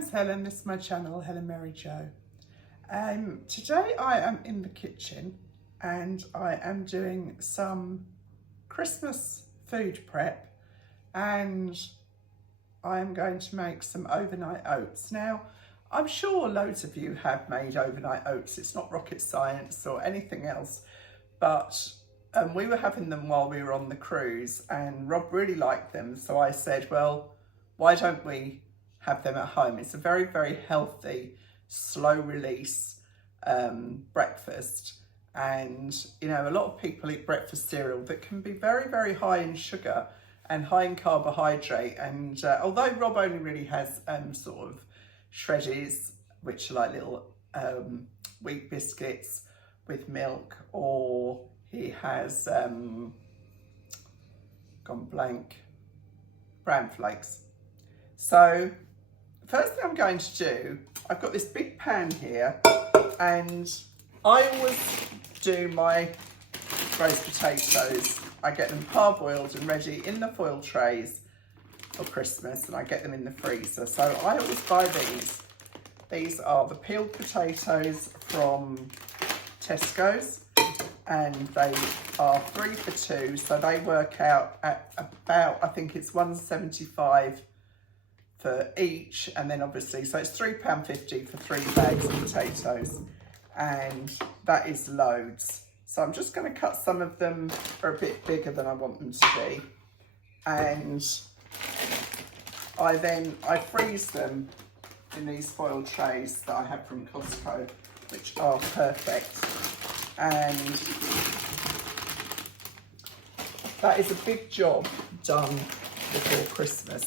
name's Helen, this is my channel, Helen Mary Jo. Today I am in the kitchen and I am doing some Christmas food prep, and I am going to make some overnight oats. Now, I'm sure loads of you have made overnight oats. It's not rocket science or anything else, but we were having them while we were on the cruise and Rob really liked them. So I said, well, why don't we have them at home? It's a very, very healthy, slow release breakfast. And, you know, a lot of people eat breakfast cereal that can be very, very high in sugar and high in carbohydrate. And although Rob only really has sort of shreddies, which are like little wheat biscuits with milk, or he has gone blank, bran flakes. So the first thing I'm going to do, I've got this big pan here, and I always do my roast potatoes. I get them parboiled and ready in the foil trays for Christmas, and I get them in the freezer. So I always buy these. These are the peeled potatoes from Tesco's, and they are 3 for 2, so they work out at about, I think it's £1.75 for each, and then obviously, so it's £3.50 for 3 bags of potatoes, and that is loads. So I'm just going to cut some of them are a bit bigger than I want them to be, and I freeze them in these foil trays that I have from Costco, which are perfect. And that is a big job done before Christmas.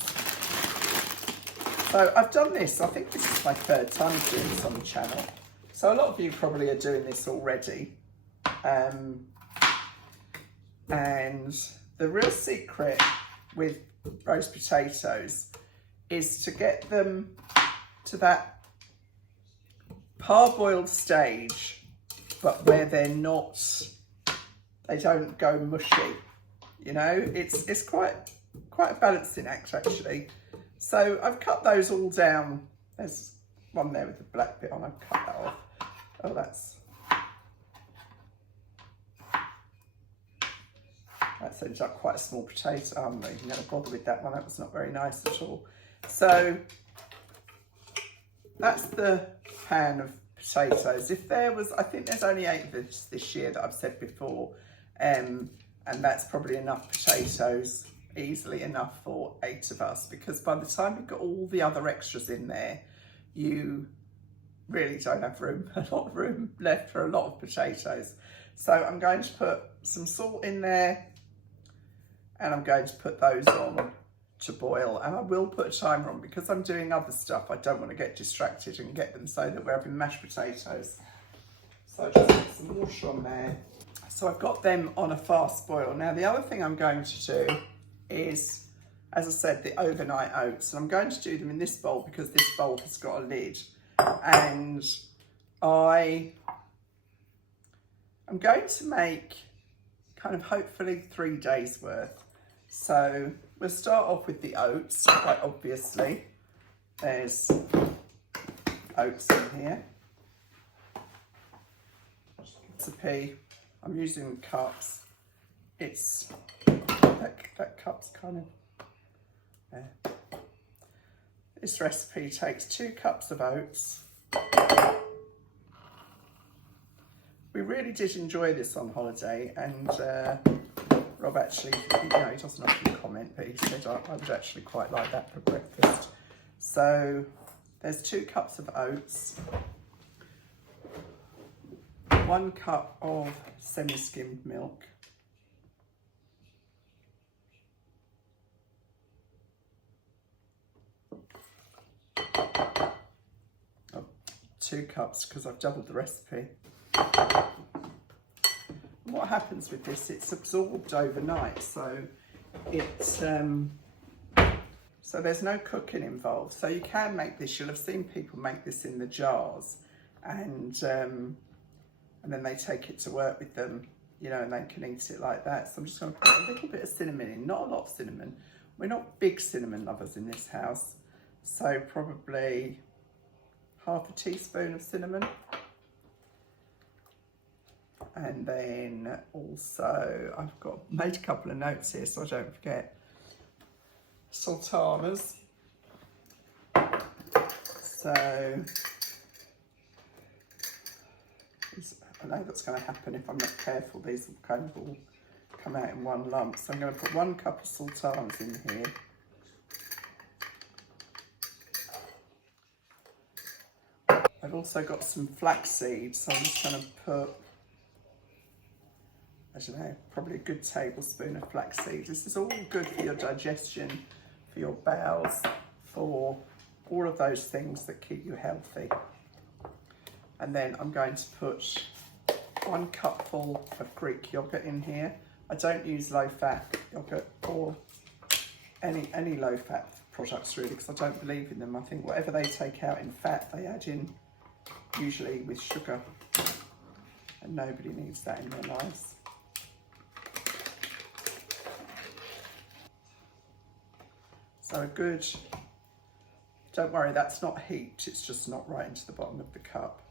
So I've done this, I think this is my 3rd time doing this on the channel. So a lot of you probably are doing this already. And the real secret with roast potatoes is to get them to that parboiled stage, but where they're not, they don't go mushy. You know, it's quite a balancing act actually. So I've cut those all down. There's one there with the black bit on, I've cut that off. Oh, that's ended up quite a small potato. I'm not even going to bother with that one. That was not very nice at all. So that's the pan of potatoes. If there was, I think there's only 8 of this year that I've said before, and that's probably enough potatoes, easily enough for 8 of us, because by the time you've got all the other extras in there, you really don't have a lot of room left for a lot of potatoes. So I'm going to put some salt in there, and I'm going to put those on to boil, and I will put a timer on because I'm doing other stuff. I don't want to get distracted and get them so that we're having mashed potatoes. So just put some water on there. So I've got them on a fast boil. Now the other thing I'm going to do is, as I said, the overnight oats, and I'm going to do them in this bowl because this bowl has got a lid, and I'm going to make kind of hopefully 3 days worth. So we'll start off with the oats, quite obviously. There's oats in here. Recipe, I'm using cups. It's, that cup's kind of there. This recipe takes 2 cups of oats. We really did enjoy this on holiday, and Rob actually, you know, he doesn't often comment, but he said I would actually quite like that for breakfast. So there's 2 cups of oats, 1 cup of semi-skimmed milk, 2 cups because I've doubled the recipe. What happens with this, it's absorbed overnight, so it's so there's no cooking involved. So you can make this, you'll have seen people make this in the jars, and then they take it to work with them, you know, and they can eat it like that. So I'm just going to put a little bit of cinnamon in, not a lot of cinnamon. We're not big cinnamon lovers in this house, So probably half a teaspoon of cinnamon. And then also I've made a couple of notes here so I don't forget. Sultanas. So I know that's going to happen if I'm not careful. These will kind of all come out in one lump. So I'm going to put 1 cup of sultanas in here. I've also got some flaxseed, so I'm just going to put, I don't know, probably a good tablespoon of flaxseed. This is all good for your digestion, for your bowels, for all of those things that keep you healthy. And then I'm going to put 1 cupful of Greek yogurt in here. I don't use low-fat yogurt or any low-fat products really, because I don't believe in them. I think whatever they take out in fat, they add in usually with sugar, and nobody needs that in their lives. So a good, don't worry, that's not heaped, it's just not right into the bottom of the cup.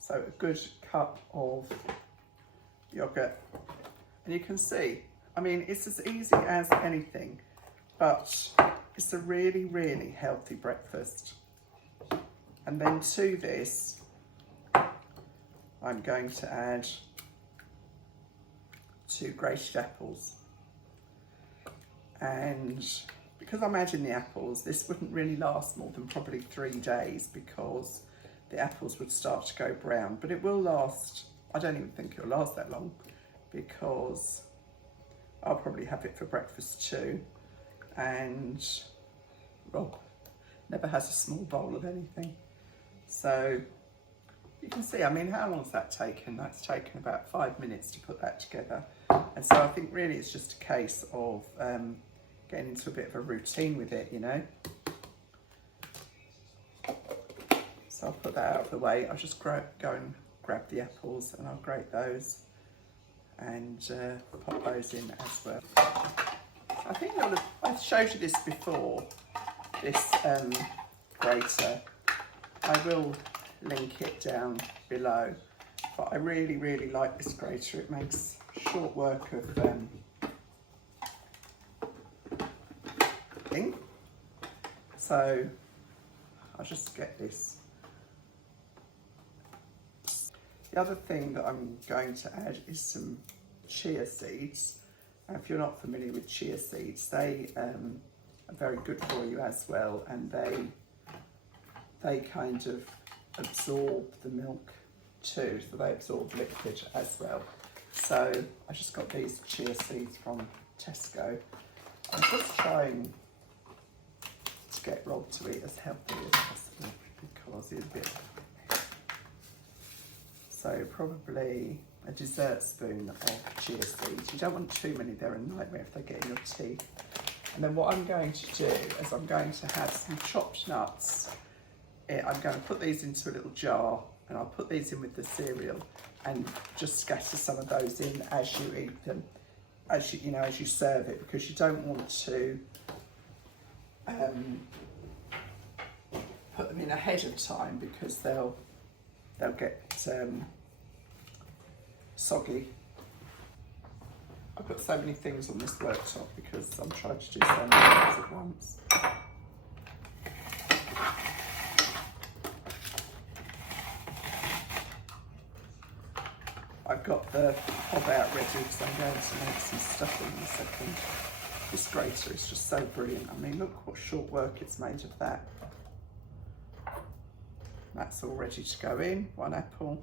So a good cup of yogurt. And you can see, I mean, it's as easy as anything, but it's a really, really healthy breakfast. And then to this, I'm going to add 2 grated apples. And because I'm adding the apples, this wouldn't really last more than probably 3 days because the apples would start to go brown, but it will last, I don't even think it'll last that long because I'll probably have it for breakfast too. And Rob never has a small bowl of anything. So you can see, I mean, how long has that taken? That's taken about 5 minutes to put that together. And so I think really it's just a case of getting into a bit of a routine with it, you know. So I'll put that out of the way. I'll just go and grab the apples and I'll grate those and pop those in as well. I think I showed you this before, this grater. I will link it down below, but I really, really like this grater. It makes short work of thing. So I'll just get this. The other thing that I'm going to add is some chia seeds. If you're not familiar with chia seeds, they are very good for you as well, and they kind of absorb the milk too, so they absorb liquid as well. So I just got these chia seeds from Tesco. I'm just trying to get Rob to eat as healthy as possible because he's a bit. So probably a dessert spoon of chia seeds. You don't want too many, they're a nightmare if they get in your teeth. And then what I'm going to do is I'm going to have some chopped nuts. I'm going to put these into a little jar and I'll put these in with the cereal and just scatter some of those in as you eat them, as you serve it, because you don't want to put them in ahead of time because they'll get soggy. I've got so many things on this worktop because I'm trying to do so many things at once. I've got the hob out ready because I'm going to make some stuffing in a second. This grater is just so brilliant. I mean, look what short work it's made of that. That's all ready to go in. 1 apple,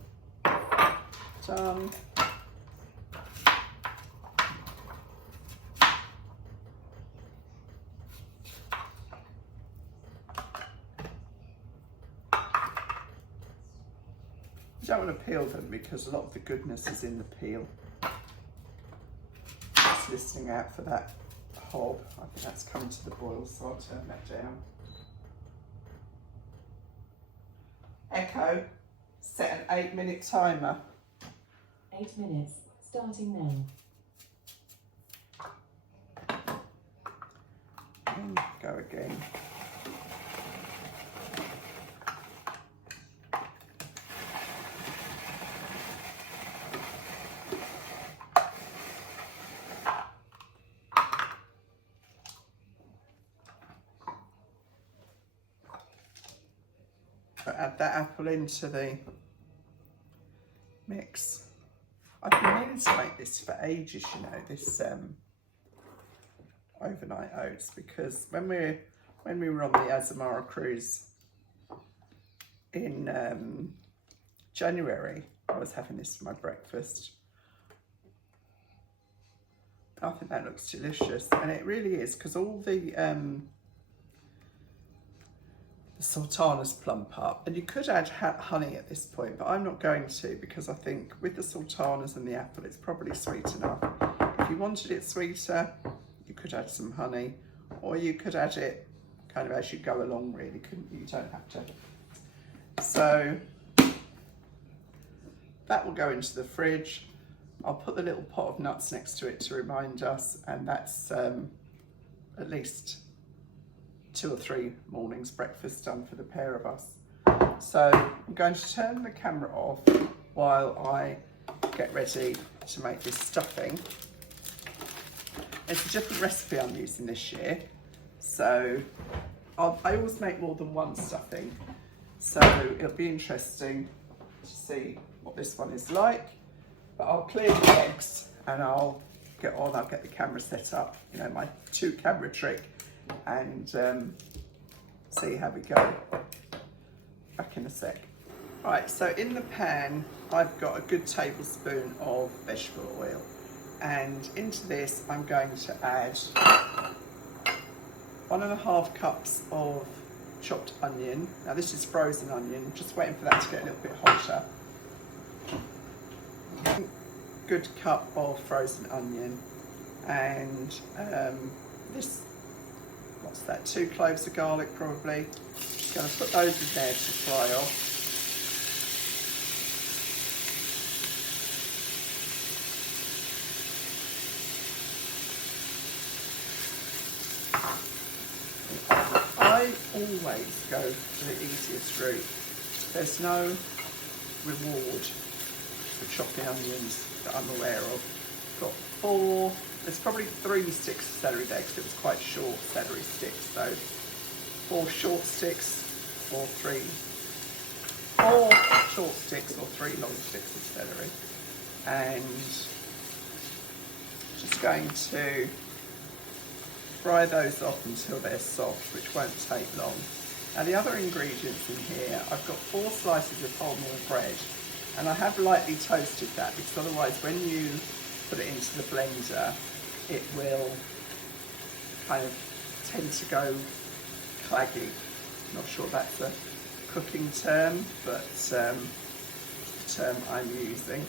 done. You don't want to peel them because a lot of the goodness is in the peel. Just listening out for that hob. I think that's coming to the boil, so I'll turn that down. Echo, set an 8-minute timer. 8 minutes, starting now. And go again. Add that apple into the mix. I've been meaning to make this for ages, you know, this overnight oats, because when we were on the Azamara cruise in January, I was having this for my breakfast. I think that looks delicious, and it really is, because all the sultanas plump up, and you could add honey at this point, but I'm not going to, because I think with the sultanas and the apple it's probably sweet enough. If you wanted it sweeter, you could add some honey, or you could add it kind of as you go along, really, couldn't you? You don't have to. So that will go into the fridge. I'll put the little pot of nuts next to it to remind us, and that's at least 2 or 3 mornings breakfast done for the pair of us. So I'm going to turn the camera off while I get ready to make this stuffing. It's a different recipe I'm using this year, so I always make more than one stuffing, so it'll be interesting to see what this one is like. But I'll clear the eggs and I'll get the camera set up, you know, my 2-camera trick, and see how we go. Back in a sec. Right, so in the pan I've got a good tablespoon of vegetable oil, and into this I'm going to add 1.5 cups of chopped onion. Now this is frozen onion, just waiting for that to get a little bit hotter. Good cup of frozen onion, and this, what's that, 2 cloves of garlic probably. Just going to put those in there to fry off. I always go for the easiest route. There's no reward for chopping onions that I'm aware of. Got 4, there's probably 3 sticks of celery there because it was quite short celery sticks, so 4 short sticks or 4 short sticks or 3 long sticks of celery, and just going to fry those off until they're soft, which won't take long. Now the other ingredients in here, I've got 4 slices of wholemeal bread, and I have lightly toasted that because otherwise when you put it into the blender it will kind of tend to go claggy. Not sure that's a cooking term, but the term I'm using.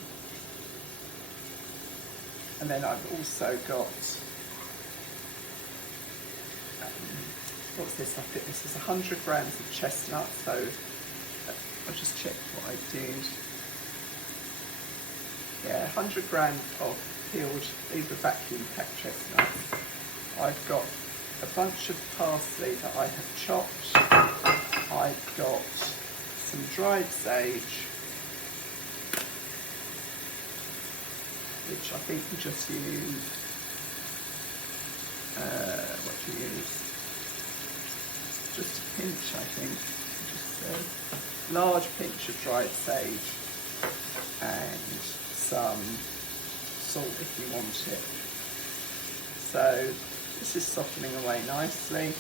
And then I've also got, what's this? I think this is 100 grams of chestnuts, so I'll just check what I did. Yeah, 100 grams of peeled, these are vacuum packed chestnuts. I've got a bunch of parsley that I have chopped. I've got some dried sage, which I think we just used, what do you use? Just a pinch, I think. Just a large pinch of dried sage and some salt if you want it. So this is softening away nicely.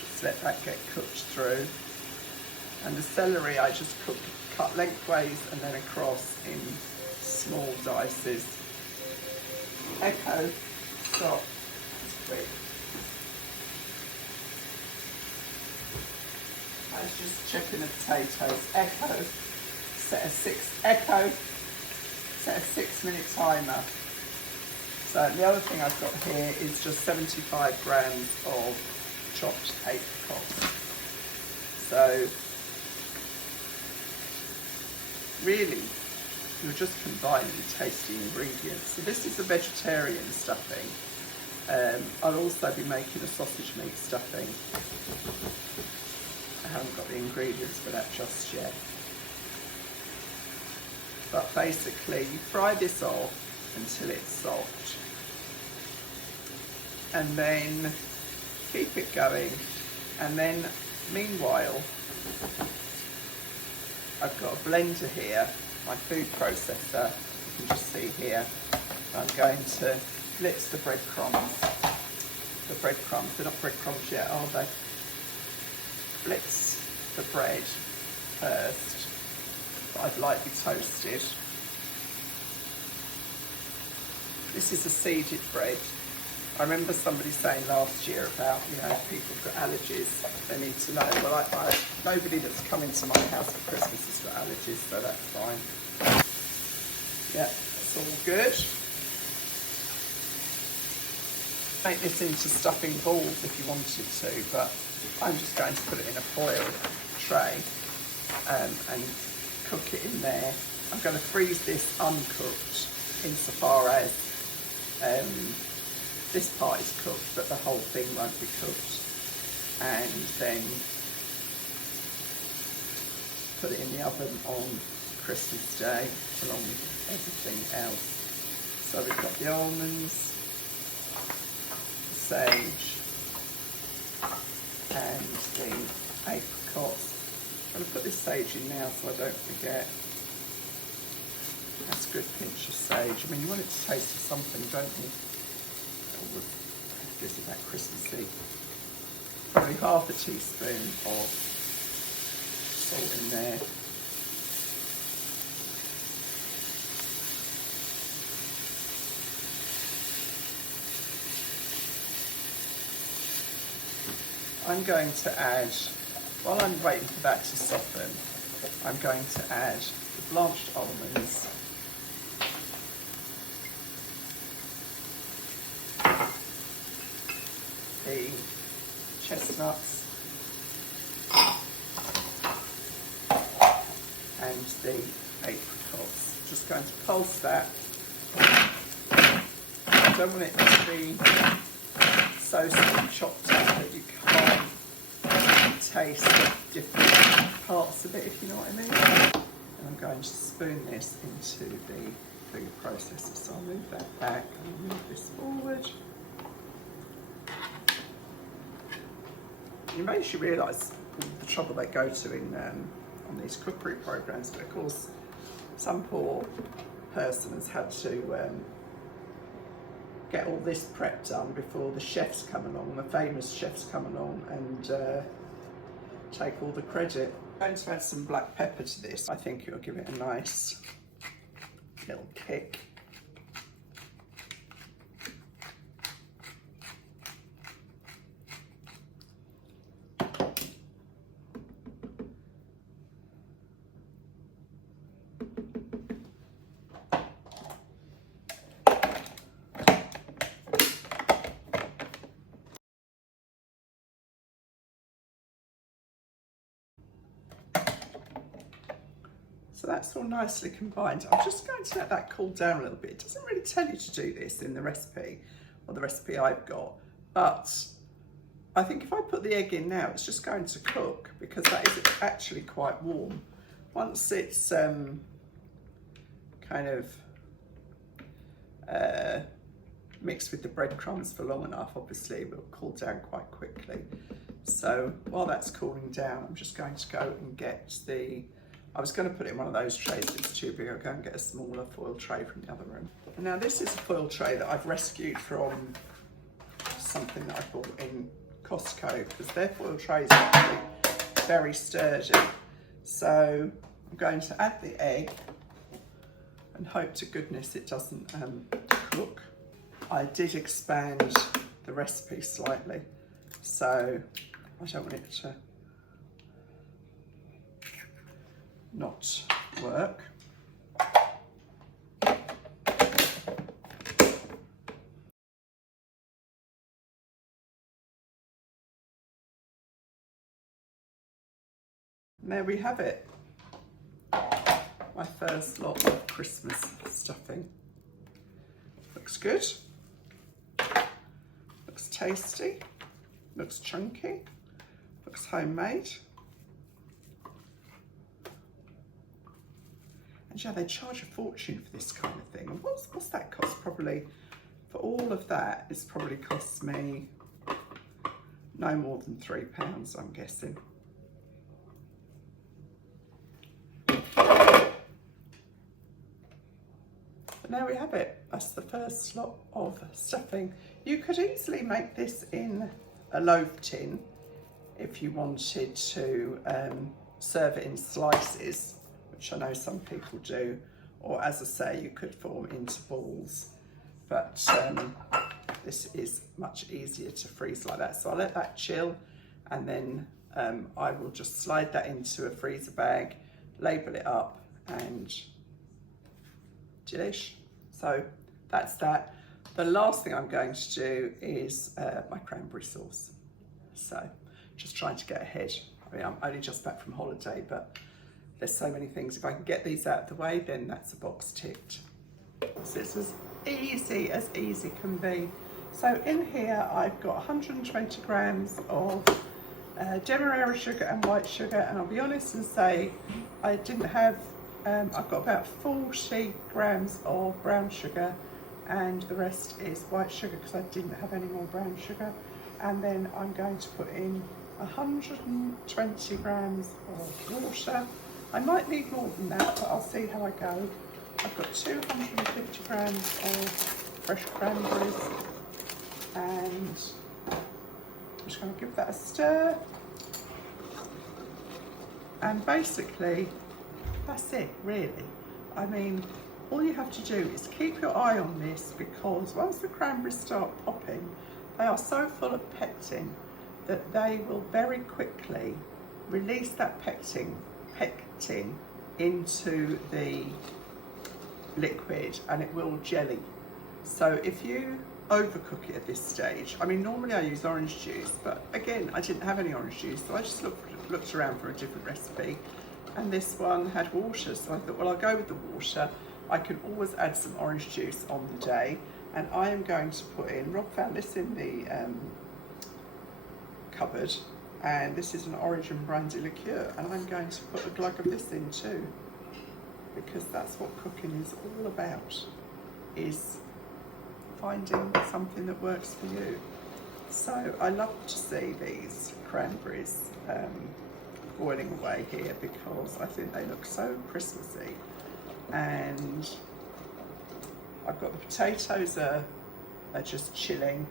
Just let that get cooked through. And the celery I just cut lengthways and then across in small dices. Echo, stop, it's quick. I was just checking the potatoes. Echo, set a 6-minute timer. So the other thing I've got here is just 75 grams of chopped apricots. So really, you're just combining tasty ingredients. So this is a vegetarian stuffing. I'll also be making a sausage meat stuffing. I haven't got the ingredients for that just yet. But basically, you fry this off until it's soft. And then keep it going. And then Meanwhile, I've got a blender here, my food processor, you can just see here. I'm going to blitz the breadcrumbs. The breadcrumbs, they're not breadcrumbs yet, are they? Blitz the bread first, that I've lightly toasted. This is a seeded bread. I remember somebody saying last year about, you know, if people have got allergies, they need to know. Well, nobody that's come into my house for Christmas has got allergies, so that's fine. Yeah, it's all good. Make this into stuffing balls if you wanted to, but I'm just going to put it in a foil tray and cook it in there. I'm going to freeze this uncooked insofar as this part is cooked, but the whole thing won't be cooked. And then put it in the oven on Christmas Day along with everything else. So we've got the almonds, the sage, and the apricots. I'm going to put this sage in now so I don't forget. That's a good pinch of sage. I mean, you want it to taste of something, don't you? This is that Christmassy. Probably half a teaspoon of salt in there. I'm going to add, while I'm waiting for that to soften, I'm going to add the blanched almonds, the chestnuts, and the apricots. Just going to pulse that. I don't want it to be so chopped up that you can't taste different parts of it, if you know what I mean. And I'm going to spoon this into the food processor. So I'll move that back and move this forward. It makes you realise the trouble they go to in on these cookery programs, but of course some poor person has had to get all this prep done before the chefs come along, the famous chefs come along and take all the credit. I'm going to add some black pepper to this. I think it'll give it a nice little kick. So that's all nicely combined. I'm just going to let that cool down a little bit. It doesn't really tell you to do this in the recipe, or the recipe I've got, but I think if I put the egg in now, it's just going to cook because that is actually quite warm. Once it's kind of mixed with the breadcrumbs for long enough, obviously it will cool down quite quickly. So while that's cooling down, I'm just going to go and get the, I was going to put it in one of those trays, but it's too big. I'll go and get a smaller foil tray from the other room. And now this is a foil tray that I've rescued from something that I bought in Costco, because their foil trays are actually very sturdy. So I'm going to add the egg and hope to goodness it doesn't cook. I did expand the recipe slightly, so I don't want it to not work. And there we have it. My first lot of Christmas stuffing. Looks good. Looks tasty. Looks chunky. Looks homemade. And yeah, they charge a fortune for this kind of thing. And what's that cost? Probably, for all of that, it's probably cost me no more than £3, I'm guessing. But there we have it. That's the first lot of stuffing. You could easily make this in a loaf tin if you wanted to serve it in slices, which I know some people do, or as I say, you could form into balls, but this is much easier to freeze like that. So I'll let that chill, and then I will just slide that into a freezer bag, label it up, and delish. So that's that. The last thing I'm going to do is my cranberry sauce. So just trying to get ahead. I mean, I'm only just back from holiday, but there's so many things. If I can get these out of the way, then that's a box ticked. So it's as easy can be. So in here, I've got 120 grams of demerara sugar and white sugar, and I'll be honest and say I didn't have, I've got about 40 grams of brown sugar, and the rest is white sugar because I didn't have any more brown sugar. And then I'm going to put in 120 grams of water. I might need more than that, but I'll see how I go. I've got 250 grams of fresh cranberries, and I'm just going to give that a stir. And basically, that's it, really. I mean, all you have to do is keep your eye on this, because once the cranberries start popping, they are so full of pectin that they will very quickly release that pectin into the liquid, and it will jelly. So if you overcook it at this stage, I mean, normally I use orange juice, but again, I didn't have any orange juice, so I just looked around for a different recipe, and this one had water, so I thought, well, I'll go with the water. I can always add some orange juice on the day, and I am going to put in, Rob found this in the cupboard, and this is an orange and brandy liqueur, and I'm going to put a glug of this in too, because that's what cooking is all about, is finding something that works for you. So I love to see these cranberries boiling away here, because I think they look so Christmassy. And I've got the potatoes are just chilling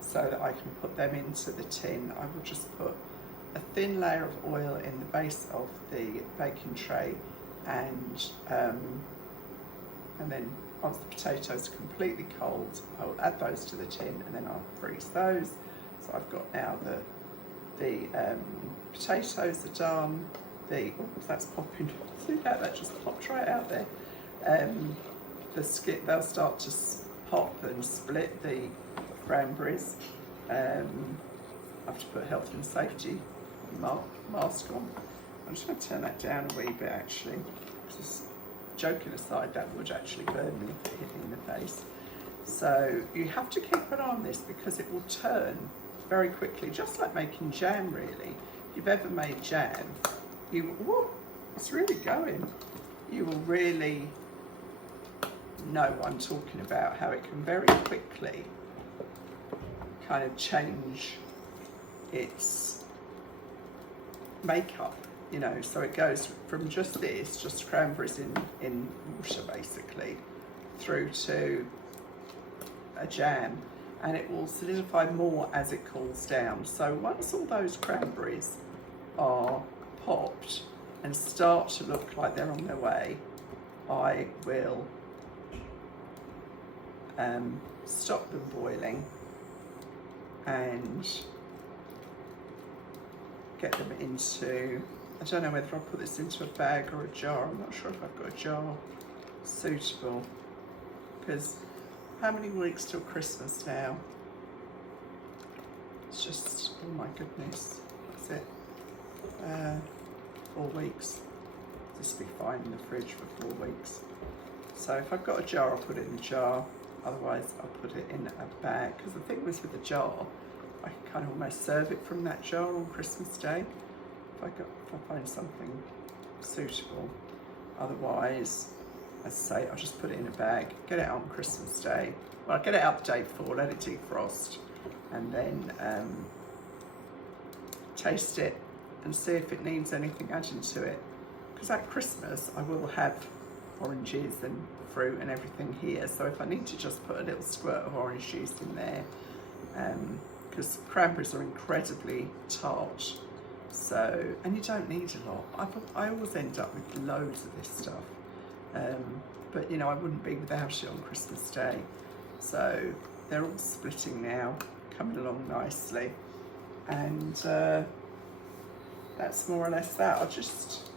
so that I can put them into the tin. I will just put a thin layer of oil in the base of the baking tray, and then once the potatoes are completely cold, I will add those to the tin, and then I'll freeze those. So I've got now the potatoes are done. Oh, that's popping. See that just popped right out there. They'll start to pop and split, the cranberries. I have to put health and safety mask on. I'm just going to turn that down a wee bit, actually. Just joking aside, that would actually burn me if it hit me in the face. So you have to keep an eye on this, because it will turn very quickly, just like making jam, really. If you've ever made jam, it's really going. You will really know what I'm talking about, how it can very quickly kind of change its makeup, you know. So it goes from just cranberries in water, basically, through to a jam, and it will solidify more as it cools down. So once all those cranberries are popped and start to look like they're on their way, I will stop them boiling and get them into, I don't know whether I'll put this into a bag or a jar. I'm not sure if I've got a jar suitable, because how many weeks till Christmas now? It's just, oh my goodness, is it 4 weeks? This will be fine in the fridge for 4 weeks. So if I've got a jar, I'll put it in the jar. Otherwise, I'll put it in a bag. Because the thing was with the jar, I can kind of almost serve it from that jar on Christmas Day, if I find something suitable. Otherwise, as I say, I'll just put it in a bag, get it out on Christmas Day. Well, I'll get it out the day before, let it defrost, and then taste it and see if it needs anything added to it. Because at Christmas, I will have oranges and fruit and everything here. So if I need to just put a little squirt of orange juice in there, because cranberries are incredibly tart. So, and you don't need a lot. I always end up with loads of this stuff. But you know, I wouldn't be without it on Christmas Day. So they're all splitting now, coming along nicely. And that's more or less that. I'll just...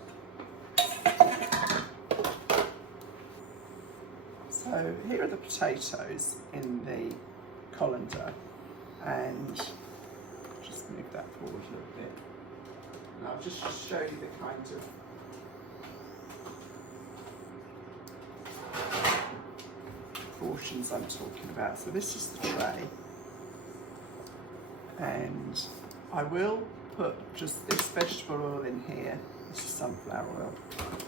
So here are the potatoes in the colander, and just move that forward a little bit. And I'll just show you the kind of portions I'm talking about. So this is the tray, and I will put just this vegetable oil in here. This is sunflower oil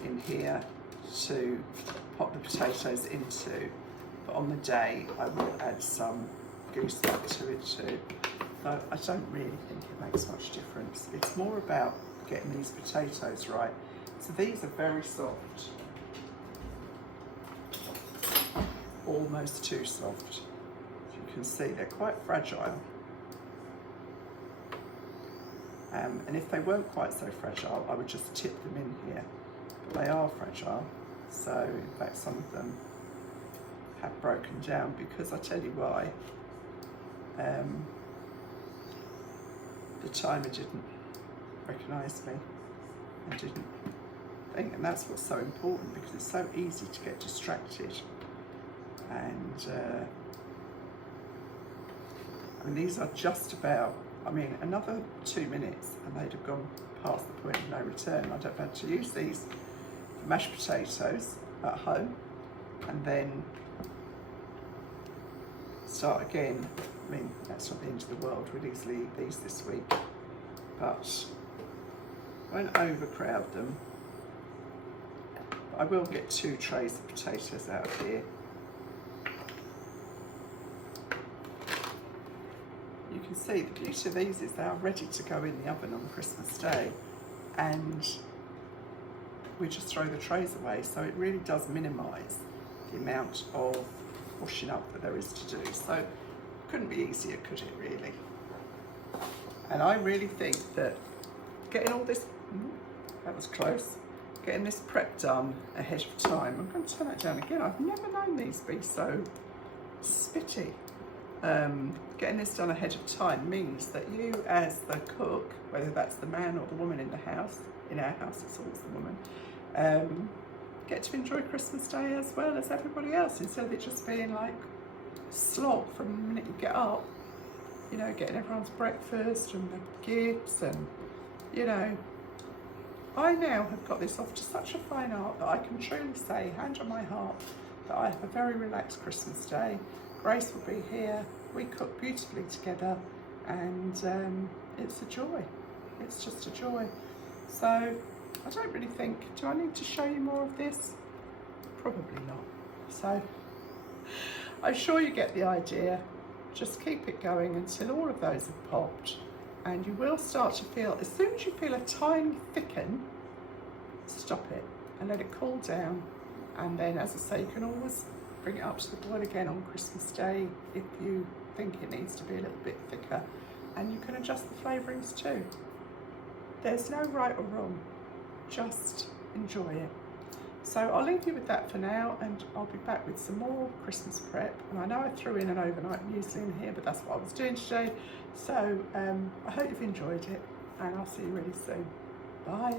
in here to pop the potatoes into, but on the day I will add some gooseneck to it too. Though I don't really think it makes much difference. It's more about getting these potatoes right. So these are very soft, almost too soft. As you can see, they're quite fragile. And if they weren't quite so fragile, I would just tip them in here. But they are fragile. So in fact, some of them have broken down, because I tell you why. The timer didn't recognise me and didn't think, and that's what's so important, because it's so easy to get distracted. And I mean, these are just about, I mean, another 2 minutes and they'd have gone past the point of no return. I'd have had to use these for mashed potatoes at home and then start again. I mean, that's not the end of the world. We'd easily eat these this week, but I won't overcrowd them. But I will get 2 trays of potatoes out of here. You can see the beauty of these is they are ready to go in the oven on Christmas Day, and we just throw the trays away. So it really does minimise the amount of washing up that there is to do. So couldn't be easier, could it really? And I really think that getting all this, that was close, getting this prep done ahead of time. I'm going to turn that down again. I've never known these be so spitty. Getting this done ahead of time means that you as the cook, whether that's the man or the woman in the house, in our house it's always the woman, get to enjoy Christmas Day as well as everybody else, instead of it just being like slog from the minute you get up, you know, getting everyone's breakfast and the gifts. And you know, I now have got this off to such a fine art that I can truly say, hand on my heart, that I have a very relaxed Christmas Day. Grace will be here, we cook beautifully together, and it's a joy. It's just a joy. So I don't really think, do I need to show you more of this? Probably not. So I'm sure you get the idea. Just keep it going until all of those have popped, and you will start to feel, as soon as you feel a tiny thicken, stop it and let it cool down. And then, as I say, you can always bring it up to the boil again on Christmas Day if you think it needs to be a little bit thicker, and you can adjust the flavourings too. There's no right or wrong, just enjoy it. So I'll leave you with that for now, and I'll be back with some more Christmas prep. And I know I threw in an overnight muesli in here, but that's what I was doing today. So I hope you've enjoyed it, and I'll see you really soon. Bye.